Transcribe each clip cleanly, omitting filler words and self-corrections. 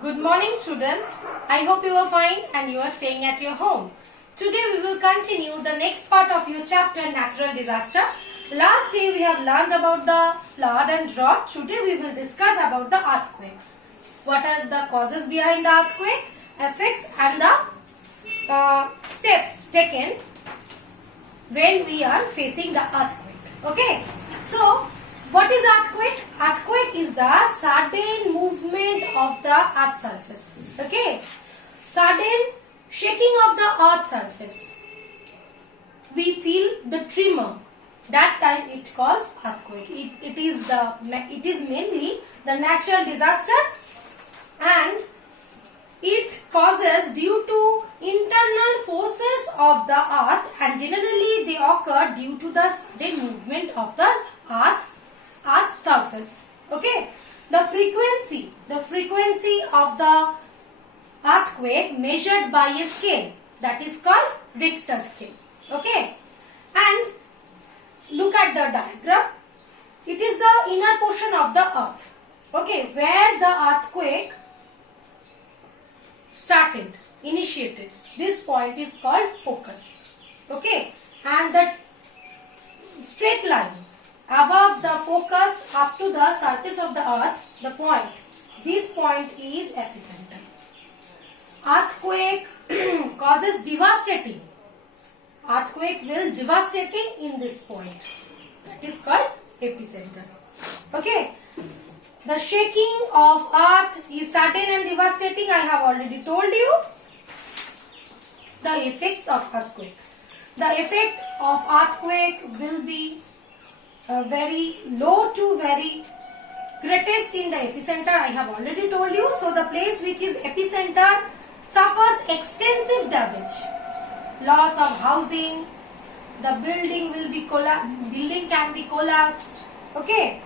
Good morning students. I hope you are fine and you are staying at your home. Today we will continue the next part of your chapter natural disaster. Last day we have learned about the flood and drought. Today we will discuss about the earthquakes. What are the causes behind the earthquake, effects and the steps taken when we are facing the earthquake. Okay. So what is earthquake? Earthquake is the sudden movement of the earth surface. Okay. Sudden shaking of the earth surface. We feel the tremor. That time it calls earthquake. It is mainly the natural disaster and it causes due to internal forces of the earth and generally they occur due to the sudden movement of the earth's surface. Okay. The frequency of the earthquake measured by a scale that is called Richter scale. Okay. And look at the diagram. It is the inner portion of the earth. Okay. Where the earthquake started, initiated. This point is called focus. Okay. And the straight line above the focus up to the surface of the earth, the point. This point is epicenter. Earthquake causes devastating. Earthquake will devastating in this point. That is called epicenter. Okay. The shaking of earth is sudden and devastating. I have already told you. The effects of earthquake. The effect of earthquake will be very low to very greatest in the epicenter. I have already told you. So the place which is epicenter suffers extensive damage. Loss of housing. The building will be building can be collapsed. Okay.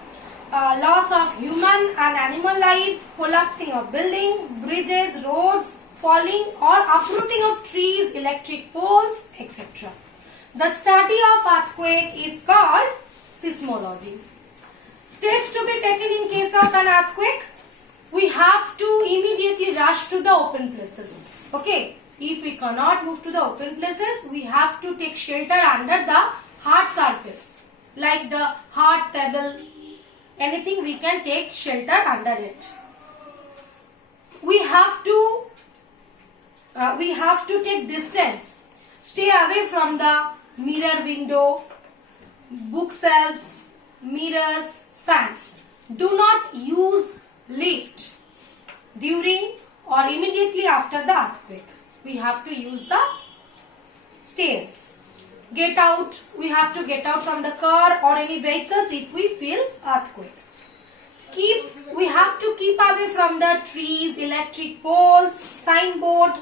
Loss of human and animal lives, collapsing of building, bridges, roads, falling or uprooting of trees, electric poles, etc. The study of earthquake is called seismology. Steps to be taken in case of an earthquake. We have to immediately rush to the open places. Okay. If we cannot move to the open places, we have to take shelter under the hard surface. Like the hard table, anything we can take shelter under it. We have to take distance. Stay away from the mirror window, bookshelves, mirrors, fans. Do not use lift during or immediately after the earthquake. We have to use the stairs. Get out. We have to get out from the car or any vehicles if we feel earthquake. We have to keep away from the trees, electric poles, signboard,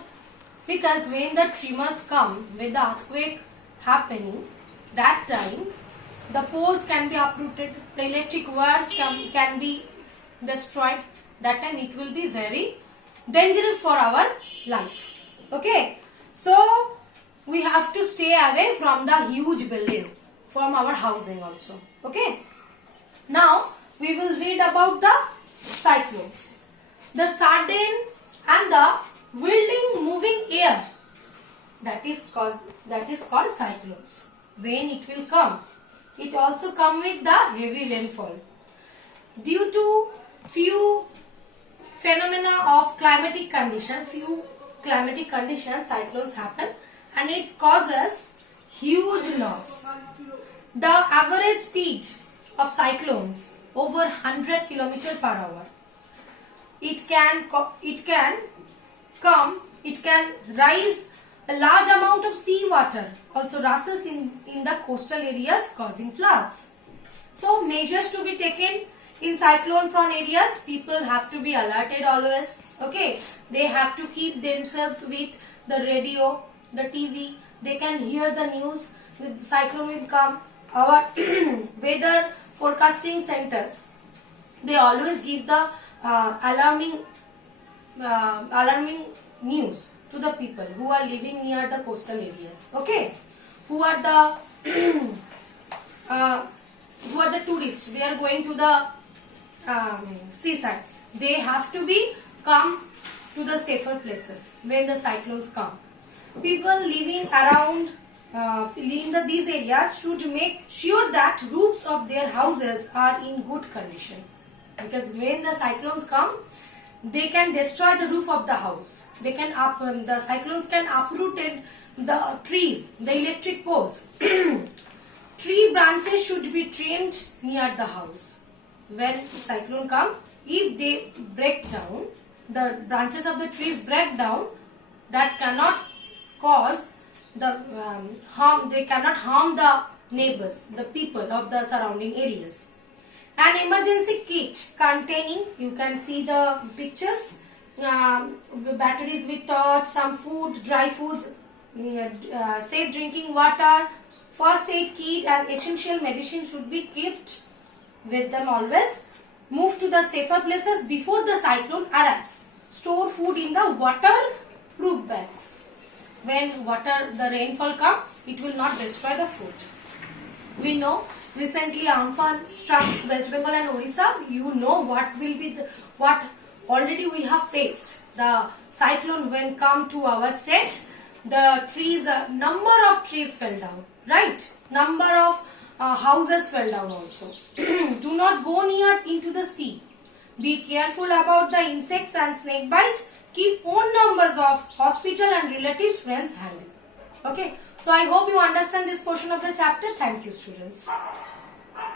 because when the tremors come, when the earthquake happening, that time the poles can be uprooted, the electric wires can be destroyed. That time it will be very dangerous for our life. Okay. So we have to stay away from the huge building, from our housing also. Okay. Now we will read about the cyclones. The sudden and the wilding moving air, that is called cyclones. When it will come, it also come with the heavy rainfall. Due to few phenomena of climatic condition, cyclones happen and it causes huge loss. The average speed of cyclones over 100 km per hour. It can rise a large amount of sea water, also rushes in the coastal areas causing floods. So measures to be taken in cyclone prone areas. People have to be alerted always. Okay. They have to keep themselves with the radio, the TV. They can hear the news. The cyclone will come. Our weather forecasting centers, they always give the alarming news to the people who are living near the coastal areas. Okay. Who are the tourists? They are going to the seasides. They have to be come to the safer places when the cyclones come. People living around these areas should make sure that roofs of their houses are in good condition, because when the cyclones come, they can destroy the roof of the house. They can the cyclones can uproot the trees, the electric poles. Tree branches should be trimmed near the house. When cyclone come, if they break down, the branches of the trees break down, that cannot cause the harm. They cannot harm the neighbors, the people of the surrounding areas. An emergency kit containing, you can see the pictures, batteries with torch, some food, dry foods, safe drinking water, first aid kit and essential medicine should be kept with them always. Move to the safer places before the cyclone arrives. Store food in the waterproof bags. When the rainfall comes, it will not destroy the food. We know recently Amphan struck West Bengal and Orissa. You know what will be what already we have faced. The cyclone when come to our state, the trees, number of trees fell down, right? Number of houses fell down also. Do not go near into the sea. Be careful about the insects and snake bite. Keep phone numbers of hospital and relatives, friends handy. Okay. So I hope you understand this portion of the chapter. Thank you, students.